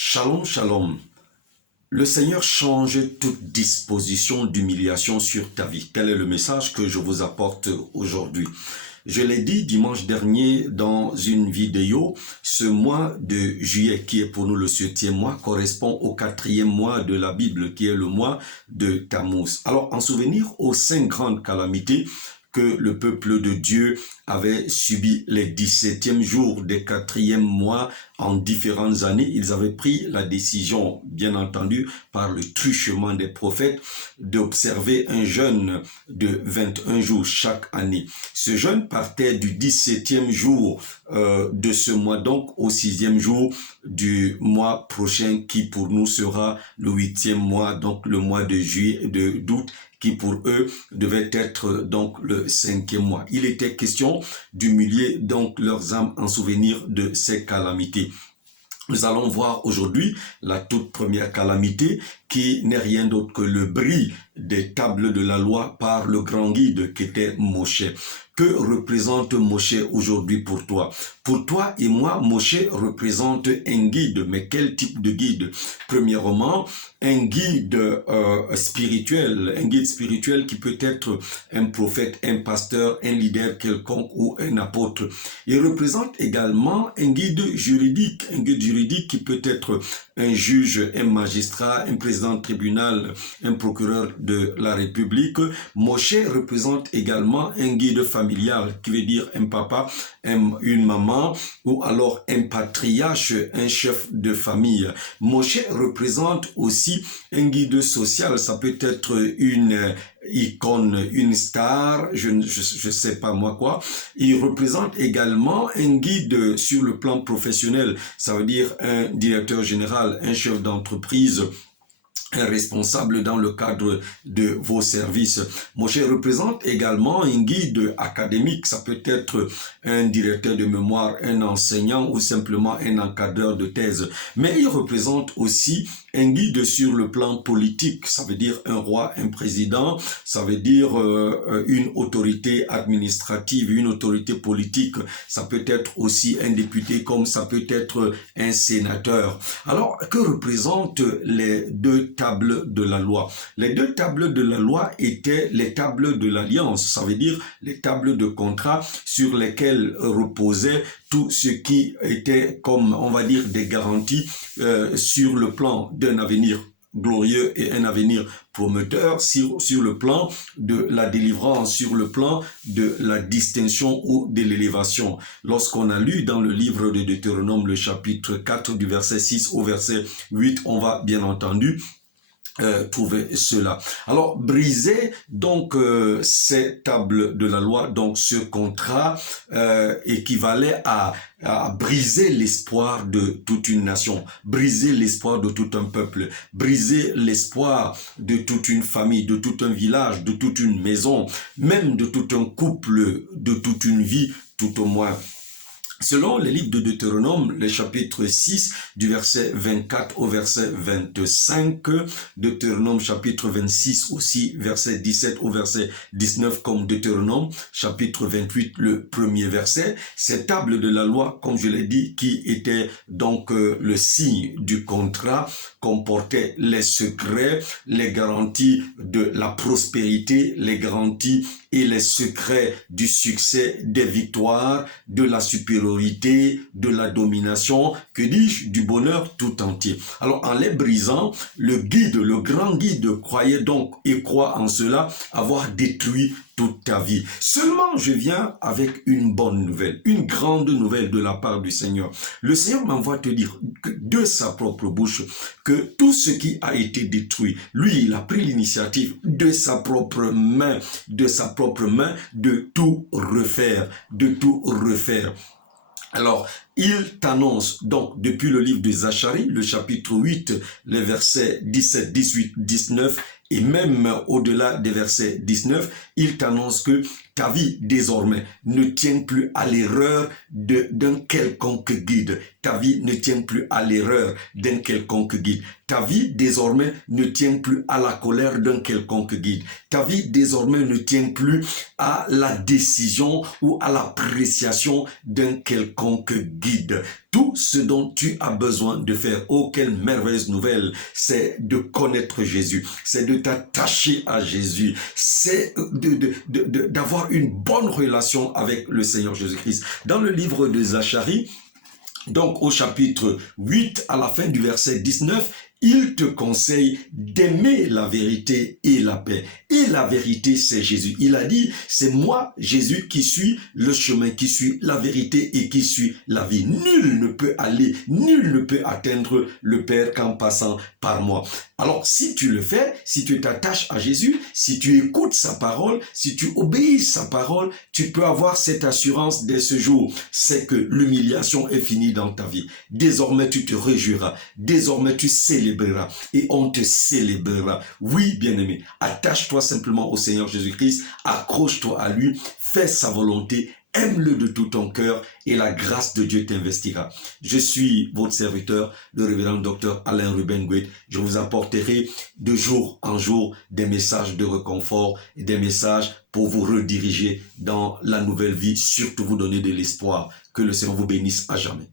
Shalom, shalom. Le Seigneur change toute disposition d'humiliation sur ta vie. Tel est le message que je vous apporte aujourd'hui. Je l'ai dit dimanche dernier dans une vidéo, ce mois de juillet qui est pour nous le 7e mois correspond au 4e mois de la Bible qui est le mois de Tammuz. Alors en souvenir aux 5 grandes calamités que le peuple de Dieu avait subi les 17e jours des 4e mois en différentes années, ils avaient pris la décision, bien entendu, par le truchement des prophètes, d'observer un jeûne de 21 jours chaque année. Ce jeûne partait du 17e jour de ce mois, donc au 6e jour du mois prochain, qui pour nous sera le 8e mois, donc le mois de juillet, d'août, qui pour eux devait être donc le 5e mois. Il était question d'humilier donc leurs âmes en souvenir de ces calamités. Nous allons voir aujourd'hui la toute première calamité qui n'est rien d'autre que le bris des tables de la loi par le grand guide qui était Moshe. Que représente Moshe aujourd'hui pour toi? Pour toi et moi, Moshe représente un guide. Mais quel type de guide? Premièrement, un guide spirituel qui peut être un prophète, un pasteur, un leader quelconque ou un apôtre. Il représente également un guide juridique qui peut être un juge, un magistrat, un président de tribunal, un procureur de la République. Moshe représente également un guide familial, qui veut dire un papa, une maman, ou alors un patriarche, un chef de famille. Moshe représente aussi un guide social, ça peut être une icône, une star, je sais pas moi quoi. Il représente également un guide sur le plan professionnel, ça veut dire un directeur général, un chef d'entreprise, un responsable dans le cadre de vos services. Moshe représente également un guide académique, ça peut être un directeur de mémoire, un enseignant ou simplement un encadreur de thèse. Mais il représente aussi un guide sur le plan politique, ça veut dire un roi, un président, ça veut dire une autorité administrative, une autorité politique, ça peut être aussi un député comme ça peut être un sénateur. Alors, que représentent les deux tables de la loi? Les deux tables de la loi étaient les tables de l'alliance, ça veut dire les tables de contrat sur lesquelles reposait tout ce qui était comme, on va dire, des garanties sur le plan d'un avenir glorieux et un avenir prometteur, sur le plan de la délivrance, sur le plan de la distinction ou de l'élévation. Lorsqu'on a lu dans le livre de Deutéronome, le chapitre 4 du verset 6 au verset 8, on va bien entendu trouver cela. Alors, briser donc ces tables de la loi, donc ce contrat équivalait à briser l'espoir de toute une nation, briser l'espoir de tout un peuple, briser l'espoir de toute une famille, de tout un village, de toute une maison, même de tout un couple, de toute une vie, tout au moins. Selon les livres de Deutéronome, le chapitre 6 du verset 24 au verset 25, Deutéronome chapitre 26 aussi, verset 17 au verset 19 comme Deutéronome chapitre 28, le premier verset, ces tables de la loi, comme je l'ai dit, qui étaient donc le signe du contrat, comportaient les secrets, les garanties de la prospérité, les garanties et les secrets du succès, des victoires, de la supériorité, de la domination, que dis-je, du bonheur tout entier. Alors, en les brisant, le guide, le grand guide croyait donc et croit en cela avoir détruit toute ta vie. Seulement, je viens avec une bonne nouvelle, une grande nouvelle de la part du Seigneur. Le Seigneur m'envoie te dire que de sa propre bouche que tout ce qui a été détruit, lui, il a pris l'initiative de sa propre main, de tout refaire, Alors, il t'annonce donc depuis le livre de Zacharie, le chapitre 8, les versets 17, 18, 19 et même au-delà des versets 19, il t'annonce que Ta vie désormais ne tient plus à l'erreur d'un quelconque guide. Ta vie ne tient plus à l'erreur d'un quelconque guide. Ta vie désormais ne tient plus à la colère d'un quelconque guide. Ta vie désormais ne tient plus à la décision ou à l'appréciation d'un quelconque guide. Tout ce dont tu as besoin de faire, oh quelle merveilleuse nouvelle, c'est de connaître Jésus, c'est de t'attacher à Jésus, c'est d'avoir une bonne relation avec le Seigneur Jésus-Christ. Dans le livre de Zacharie, donc au chapitre 8, à la fin du verset 19, il te conseille d'aimer la vérité et la paix. Et la vérité, c'est Jésus. Il a dit, c'est moi, Jésus, qui suis le chemin, qui suis la vérité et qui suis la vie. Nul ne peut aller, nul ne peut atteindre le Père qu'en passant par moi. Alors, si tu le fais, si tu t'attaches à Jésus, si tu écoutes sa parole, si tu obéis sa parole, tu peux avoir cette assurance dès ce jour. C'est que l'humiliation est finie dans ta vie. Désormais, tu te réjouiras. Désormais, tu célébreras. Et on te célébrera. Oui, bien-aimé, attache-toi simplement au Seigneur Jésus-Christ. Accroche-toi à lui. Fais sa volonté. Aime-le de tout ton cœur et la grâce de Dieu t'investira. Je suis votre serviteur, le révérend docteur Alain Ruben Gouet. Je vous apporterai de jour en jour des messages de réconfort et des messages pour vous rediriger dans la nouvelle vie, surtout vous donner de l'espoir. Que le Seigneur vous bénisse à jamais.